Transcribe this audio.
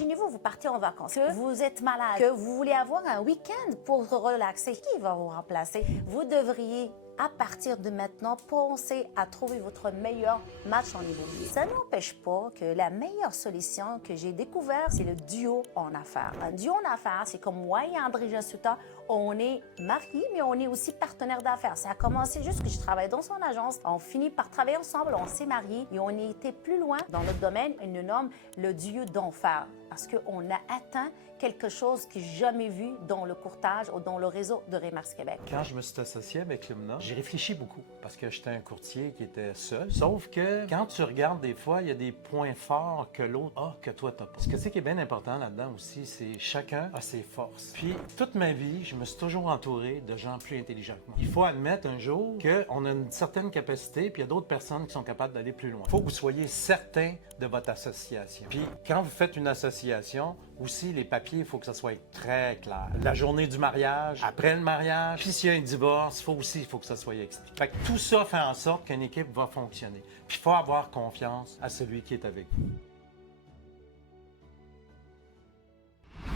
Imaginez-vous, vous partez en vacances, que vous êtes malade, que vous voulez avoir un week-end pour relaxer. Qui va vous remplacer? Vous devriez, à partir de maintenant, penser à trouver votre meilleur match en immobilier. Ça n'empêche pas que la meilleure solution que j'ai découverte, c'est le duo en affaires. Un duo en affaires, c'est comme moi et André Jasuta, on est mariés, mais on est aussi partenaires d'affaires. Ça a commencé juste que je travaillais dans son agence, on finit par travailler ensemble, on s'est mariés et on a été plus loin dans notre domaine. Il nous nomme le duo d'enfer parce qu'on a atteint quelque chose que j'ai jamais vu dans le courtage ou dans le réseau de Remax Québec. Quand je me suis associé avec Lumna, j'ai réfléchi beaucoup parce que j'étais un courtier qui était seul. Sauf que quand tu regardes des fois, il y a des points forts que l'autre a que toi t'as pas. Ce que c'est qui est bien important là-dedans aussi, c'est chacun a ses forces. Puis toute ma vie, je me suis toujours entouré de gens plus intelligents que moi. Il faut admettre un jour qu'on a une certaine capacité, puis il y a d'autres personnes qui sont capables d'aller plus loin. Il faut que vous soyez certain de votre association. Puis quand vous faites une association, aussi les papiers, il faut que ça soit très clair. La journée du mariage, après le mariage, puis s'il y a un divorce, il faut que ça soit expliqué. Fait que tout ça fait en sorte qu'une équipe va fonctionner. Puis il faut avoir confiance à celui qui est avec vous.